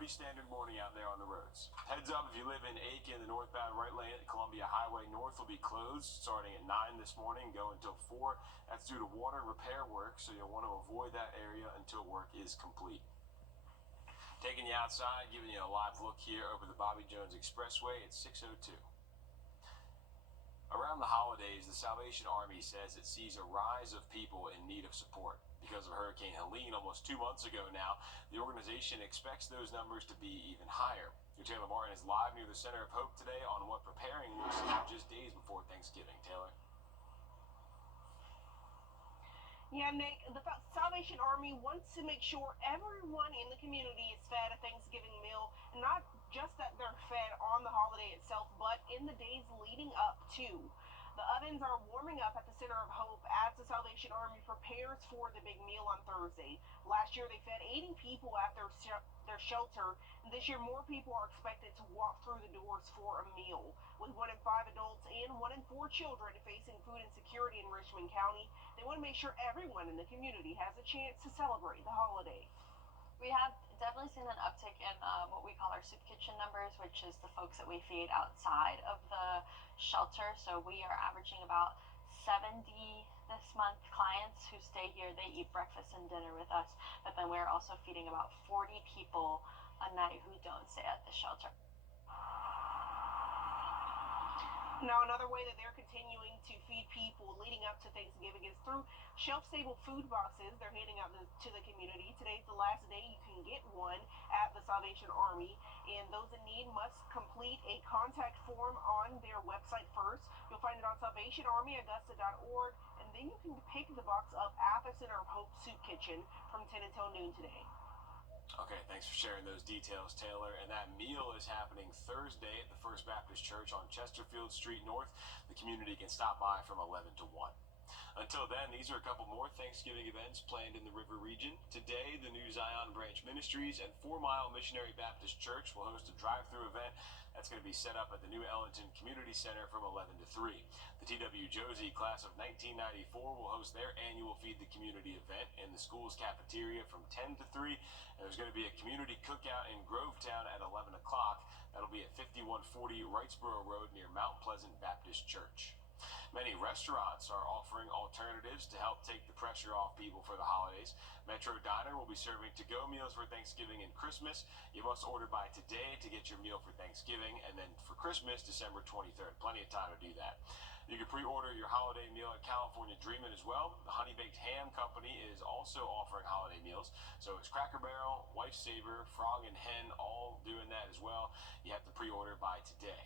pretty standard morning out there on the roads. Heads up if you live in Aiken, the northbound right lane at Columbia Highway North will be closed starting at 9 this morning, going until 4. That's due to water repair work, so you'll want to avoid that area until work is complete. Taking you outside, giving you a live look here over the Bobby Jones Expressway at 6:02. Around the holidays, the Salvation Army says it sees a rise of people in need of support. Because of Hurricane Helene almost 2 months ago now, the organization expects those numbers to be even higher. Your Taylor Martin is live near the Center of Hope today on what preparing looks like just days before Thanksgiving. Taylor? Yeah, Nick, the Salvation Army wants to make sure everyone in the community is fed a Thanksgiving meal, and not just that they're fed on the holiday itself, but in the days leading up to. The ovens are warming up at the Center of Hope as the Salvation Army prepares for the big meal on Thursday. Last year, they fed 80 people at their shelter. This year, more people are expected to walk through the doors for a meal. With 1 in 5 adults and 1 in 4 children facing food insecurity in Richmond County, they want to make sure everyone in the community has a chance to celebrate the holiday. We have definitely seen an uptick in what we call our soup kitchen numbers, which is the folks that we feed outside of the shelter. So we are averaging about 70 this month clients who stay here. They eat breakfast and dinner with us, but then we're also feeding about 40 people a night who don't stay at the shelter. Now, another way that they're continuing to feed people leading up to Thanksgiving is through shelf-stable food boxes they're handing out to the community. Today's the last day you can get one at the Salvation Army, and those in need must complete a contact form on their website first. You'll find it on salvationarmyaugusta.org, and then you can pick the box up at the Center of Hope Soup Kitchen from 10 until noon today. Okay, thanks for sharing those details, Taylor. And that meal is happening Thursday at the First Baptist Church on Chesterfield Street North. The community can stop by from 11 to 1. Until then, these are a couple more Thanksgiving events planned in the River region. Today, the New Zion Branch Ministries and 4 Mile Missionary Baptist Church will host a drive-through event that's going to be set up at the New Ellington Community Center from 11 to 3. The T.W. Josie class of 1994 will host their annual Feed the Community event in the school's cafeteria from 10 to 3. And there's going to be a community cookout in Grovetown at 11 o'clock. That'll be at 5140 Wrightsboro Road near Mount Pleasant Baptist Church. Many restaurants are offering alternatives to help take the pressure off people for the holidays. Metro Diner will be serving to-go meals for Thanksgiving and Christmas. You must order by today to get your meal for Thanksgiving, and then for Christmas, December 23rd. Plenty of time to do that. You can pre-order your holiday meal at California Dreamin' as well. The Honey Baked Ham Company is also offering holiday meals. So it's Cracker Barrel, Wife Saver, Frog and Hen, all doing that as well. You have to pre-order by today.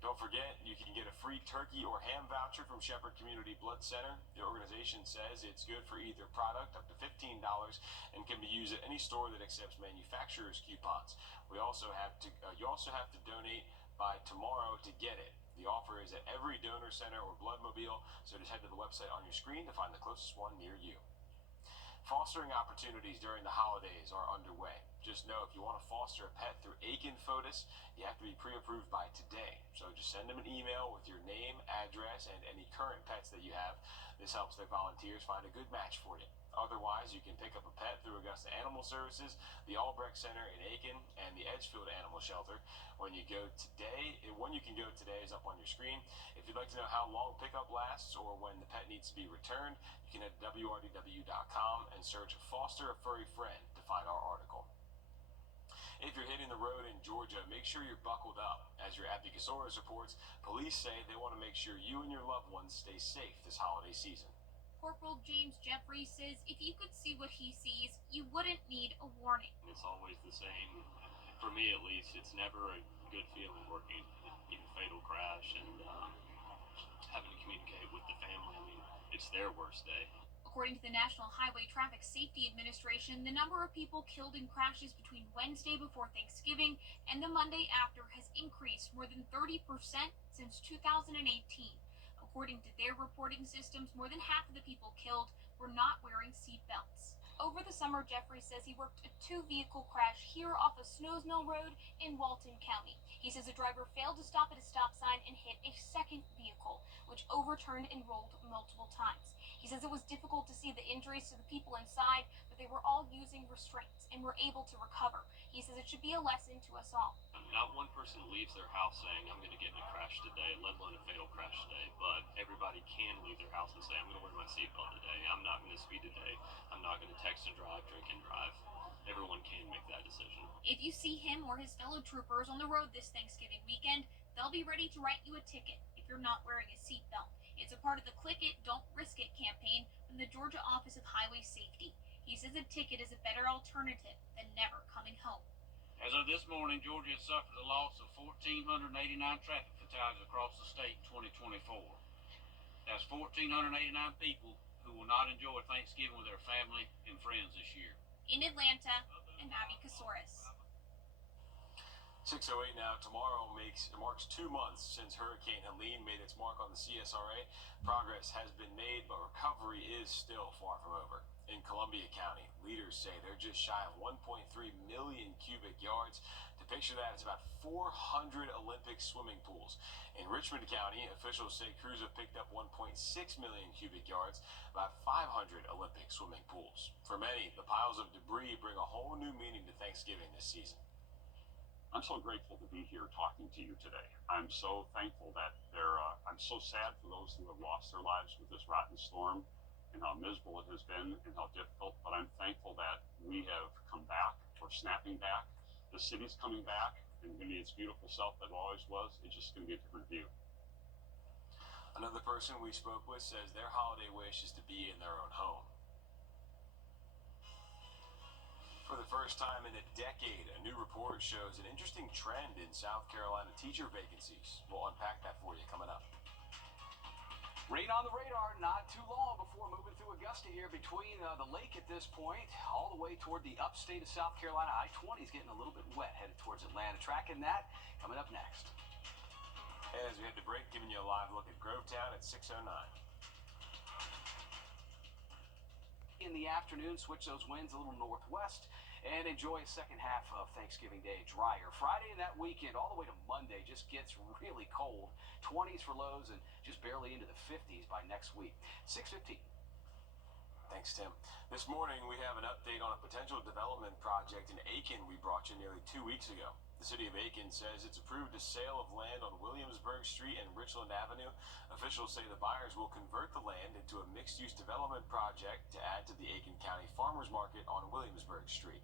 Don't forget, you can get a free turkey or ham voucher from Shepherd Community Blood Center. The organization says it's good for either product, up to $15, and can be used at any store that accepts manufacturer's coupons. You also have to donate by tomorrow to get it. The offer is at every donor center or bloodmobile, so just head to the website on your screen to find the closest one near you. Fostering opportunities during the holidays are underway. Just know if you want to foster a pet through Aiken FOTUS, you have to be pre-approved by today. So just send them an email with your name, address, and any current pets that you have. This helps their volunteers find a good match for you. Otherwise, you can pick up a pet through Augusta Animal Services, the Albrecht Center in Aiken, and the Edgefield Animal Shelter. When you can go today is up on your screen. If you'd like to know how long pickup lasts or when the pet needs to be returned, you can head to wrdw.com and search Foster a Furry Friend to find our article. If you're hitting the road in Georgia, make sure you're buckled up. As your Advocasaurus reports, police say they want to make sure you and your loved ones stay safe this holiday season. Corporal James Jeffrey says if you could see what he sees, you wouldn't need a warning. It's always the same. For me, at least, it's never a good feeling working in a fatal crash and having to communicate with the family. I mean, it's their worst day. According to the National Highway Traffic Safety Administration, the number of people killed in crashes between Wednesday before Thanksgiving and the Monday after has increased more than 30% since 2018. According to their reporting systems, more than half of the people killed were not wearing seat belts. Over the summer, Jeffrey says he worked a 2-vehicle crash here off of Snows Mill Road in Walton County. He says the driver failed to stop at a stop sign and hit a second vehicle, which overturned and rolled multiple times. He says it was difficult to see the injuries to the people inside, but they were all using restraints and were able to recover. He says it should be a lesson to us all. Not one person leaves their house saying, I'm going to get in a crash today, let alone a fatal crash today. But everybody can leave their house and say, I'm going to wear my seatbelt today. I'm not going to speed today. I'm not going to text and drive, drink and drive. Everyone can make that decision. If you see him or his fellow troopers on the road this Thanksgiving weekend, they'll be ready to write you a ticket if you're not wearing a seatbelt. It's a part of the Click It, Don't Risk It campaign from the Georgia Office of Highway Safety. He says a ticket is a better alternative than never coming home. As of this morning, Georgia has suffered a loss of 1,489 traffic fatalities across the state in 2024. That's 1,489 people who will not enjoy Thanksgiving with their family and friends this year. In Atlanta, I'm Abby Kasoris. 6:08 now. Tomorrow marks 2 months since Hurricane Helene made its mark on the CSRA. Progress has been made, but recovery is still far from over. In Columbia County, leaders say they're just shy of 1.3 million cubic yards. To picture that, it's about 400 Olympic swimming pools. In Richmond County, officials say crews have picked up 1.6 million cubic yards, about 500 Olympic swimming pools. For many, the piles of debris bring a whole new meaning to Thanksgiving this season. I'm so grateful to be here talking to you today. I'm so thankful that I'm so sad for those who have lost their lives with this rotten storm and how miserable it has been and how difficult, but I'm thankful that we have come back. We're snapping back. The city's coming back and going to be its beautiful self that it always was. It's just going to be a different view. Another person we spoke with says their holiday wish is to be in their own home. For the first time in a decade, a new report shows an interesting trend in South Carolina teacher vacancies. We'll unpack that for you coming up. Rain on the radar, not too long before moving through Augusta here between the lake at this point, all the way toward the upstate of South Carolina. I-20 is getting a little bit wet headed towards Atlanta. Tracking that coming up next. As we head to break, giving you a live look at Grovetown at 6:09. In the afternoon, switch those winds a little northwest and enjoy a second half of Thanksgiving Day drier. Friday and that weekend all the way to Monday just gets really cold. 20s for lows and just barely into the 50s by next week. 6:15. Thanks, Tim. This morning we have an update on a potential development project in Aiken we brought you nearly 2 weeks ago. The city of Aiken says it's approved a sale of land on Williamsburg Street and Richland Avenue. Officials say the buyers will convert the land into a mixed-use development project to add to the Aiken County Farmers Market on Williamsburg Street.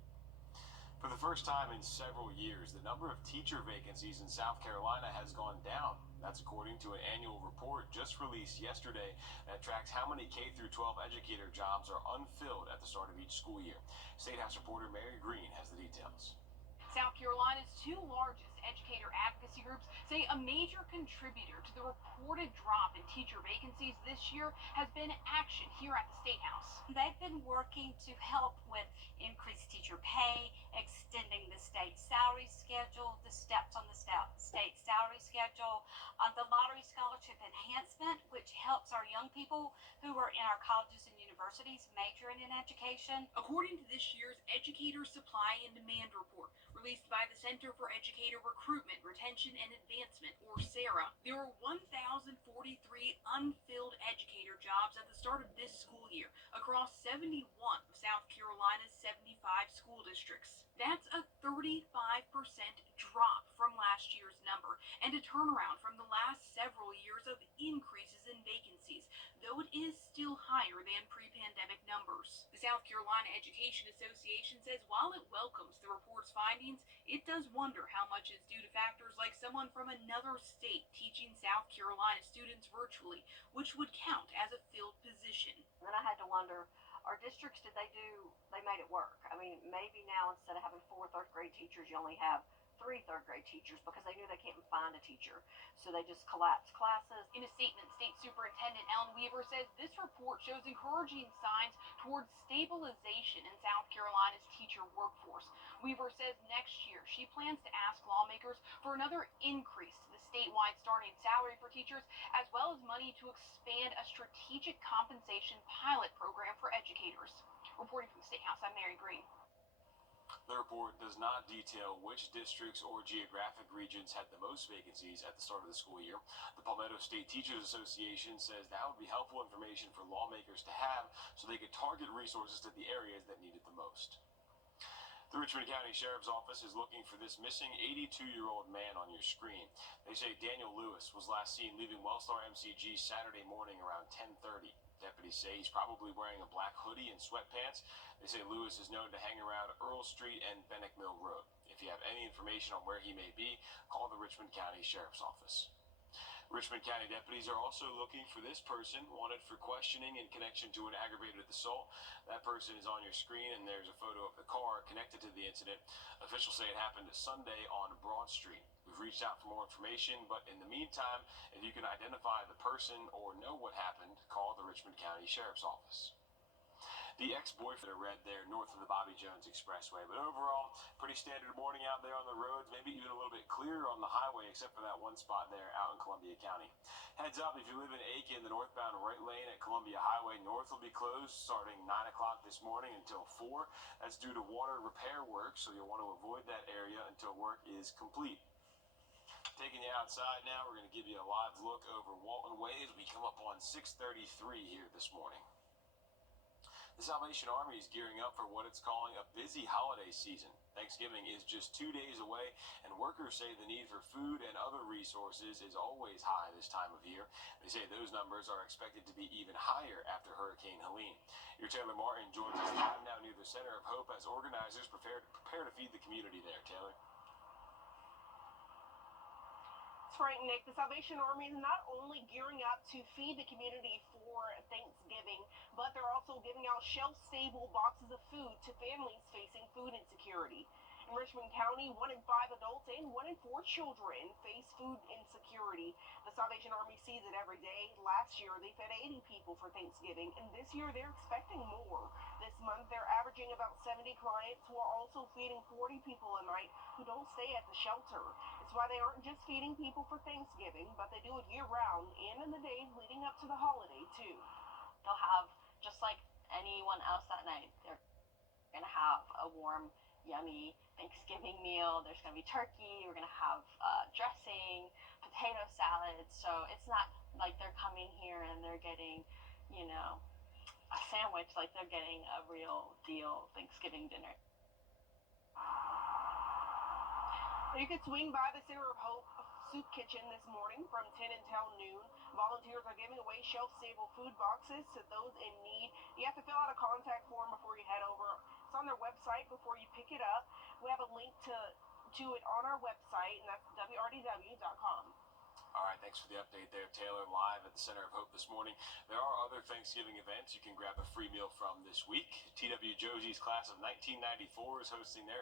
For the first time in several years, the number of teacher vacancies in South Carolina has gone down. That's according to an annual report just released yesterday that tracks how many K-12 educator jobs are unfilled at the start of each school year. State House reporter Mary Green has the details. South Carolina's two largest educator advocacy groups say a major contributor to the reported drop in teacher vacancies this year has been action here at the State House. They've been working to help with increased teacher pay, extending the state salary schedule, the steps on the state salary schedule, the lottery scholarship enhancement, which helps our young people who are in our colleges and universities majoring in education. According to this year's Educator Supply and Demand Report, released by the Center for Educator Recruitment, Retention, and Advancement, or SARA, there were 1,043 unfilled educator jobs at the start of this school year across 71 of South Carolina's 75 school districts. That's a 35% drop from last year's number and a turnaround from the last several years of increases in vacancies, though it is still higher than pre-pandemic numbers. The South Carolina Education Association says while it welcomes the report's findings, it does wonder how much is due to factors like someone from another state teaching South Carolina students virtually, which would count as a filled position. And then I had to wonder, our districts, they made it work. I mean, maybe now instead of having 4 third grade teachers, you only have 3 third grade teachers because they knew they can't find a teacher. So they just collapsed classes. In a statement, State Superintendent Ellen Weaver says this report shows encouraging signs towards stabilization in South Carolina's teacher workforce. Weaver says next year she plans to ask lawmakers for another increase to the statewide starting salary for teachers, as well as money to expand a strategic compensation pilot program for educators. Reporting from the State House, I'm Mary Green. The report does not detail which districts or geographic regions had the most vacancies at the start of the school year. The Palmetto State Teachers Association says that would be helpful information for lawmakers to have so they could target resources to the areas that need it the most. The Richmond County Sheriff's Office is looking for this missing 82-year-old man on your screen. They say Daniel Lewis was last seen leaving Wellstar MCG Saturday morning around 10:30. Deputies say he's probably wearing a black hoodie and sweatpants. They say Lewis is known to hang around Earl Street and Bennick Mill Road. If you have any information on where he may be, call the Richmond County Sheriff's Office. Richmond County deputies are also looking for this person wanted for questioning in connection to an aggravated assault. That person is on your screen, and there's a photo of the car connected to the incident. Officials say it happened Sunday on Broad Street. We've reached out for more information, but in the meantime, if you can identify the person or know what happened, call the Richmond County Sheriff's Office. The ex-boyfriend are read there north of the Bobby Jones Expressway, but overall, pretty standard morning out there on the roads, maybe even a little bit clearer on the highway, except for that one spot there out in Columbia County. Heads up, if you live in Aiken, the northbound right lane at Columbia Highway North will be closed starting 9 o'clock this morning until 4. That's due to water repair work, so you'll want to avoid that area until work is complete. Taking you outside now, we're going to give you a live look over Walton Way as we come up on 633 here this morning. The Salvation Army is gearing up for what it's calling a busy holiday season. Thanksgiving is just 2 days away, and workers say the need for food and other resources is always high this time of year. They say those numbers are expected to be even higher after Hurricane Helene. Your Taylor Martin joins us live now near the Center of Hope as organizers prepare to feed the community there. Taylor? Right, Nick. The Salvation Army is not only gearing up to feed the community for Thanksgiving, but they're also giving out shelf-stable boxes of food to families facing food insecurity. In Richmond County, 1 in 5 adults and 1 in 4 children face food insecurity. The Salvation Army sees it every day. Last year, they fed 80 people for Thanksgiving, and this year they're expecting more. This month, they're averaging about 70 clients who are also feeding 40 people a night who don't stay at the shelter. It's why they aren't just feeding people for Thanksgiving, but they do it year-round and in the days leading up to the holiday, too. They'll have, just like anyone else that night, they're going to have a warm, yummy Thanksgiving meal. There's going to be turkey. We're going to have dressing, potato salad. So it's not like they're coming here and they're getting, a sandwich. Like they're getting a real deal Thanksgiving dinner. You could swing by the Center of Hope Soup Kitchen this morning from 10 until noon. Volunteers are giving away shelf-stable food boxes to those in need. You have to fill out a contact form before you head over. It's on their website before you pick it up. We have a link to it on our website, and that's wrdw.com. All right, thanks for the update there, Taylor, live at the Center of Hope this morning. There are other Thanksgiving events you can grab a free meal from this week. TW Josie's class of 1994 is hosting their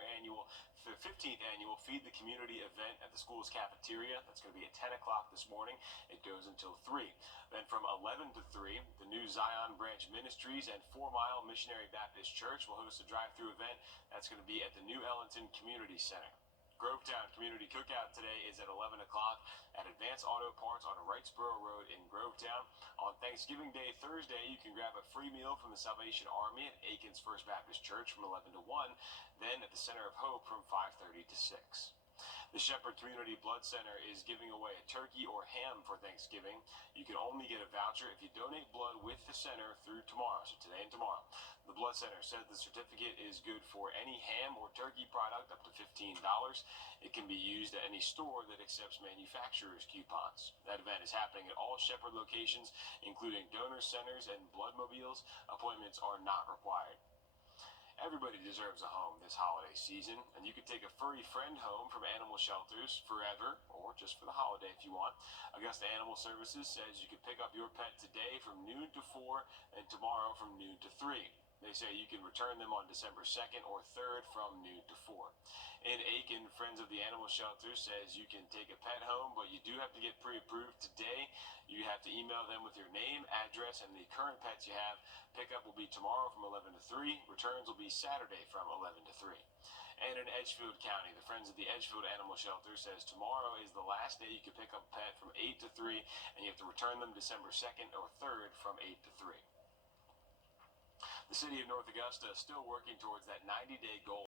15th annual Feed the Community event at the school's cafeteria. That's going to be at 10 o'clock this morning. It goes until 3. Then from 11 to 3, the new Zion Branch Ministries and 4 Mile Missionary Baptist Church will host a drive-through event. That's going to be at the New Ellington Community Center. Grovetown Community Cookout today is at 11 o'clock at Advanced Auto Parts on Wrightsboro Road in Grovetown. On Thanksgiving Day, Thursday, you can grab a free meal from the Salvation Army at Aiken's First Baptist Church from 11 to 1, then at the Center of Hope from 5:30 to 6. The Shepherd Community Blood Center is giving away a turkey or ham for Thanksgiving. You can only get a voucher if you donate blood with the center through tomorrow, so today and tomorrow. The Blood Center said the certificate is good for any ham or turkey product up to $15. It can be used at any store that accepts manufacturer's coupons. That event is happening at all Shepherd locations, including donor centers and bloodmobiles. Appointments are not required. Everybody deserves a home this holiday season, and you can take a furry friend home from animal shelters forever, or just for the holiday if you want. Augusta Animal Services says you can pick up your pet today from noon to 4 and tomorrow from noon to 3. They say you can return them on December 2nd or 3rd from noon to 4. In Aiken, Friends of the Animal Shelter says you can take a pet home, but you do have to get pre-approved today. You have to email them with your name, address, and the current pets you have. Pickup will be tomorrow from 11 to 3. Returns will be Saturday from 11 to 3. And in Edgefield County, the Friends of the Edgefield Animal Shelter says tomorrow is the last day you can pick up a pet from 8 to 3, and you have to return them December 2nd or 3rd from 8 to 3. The city of North Augusta is still working towards that 90-day goal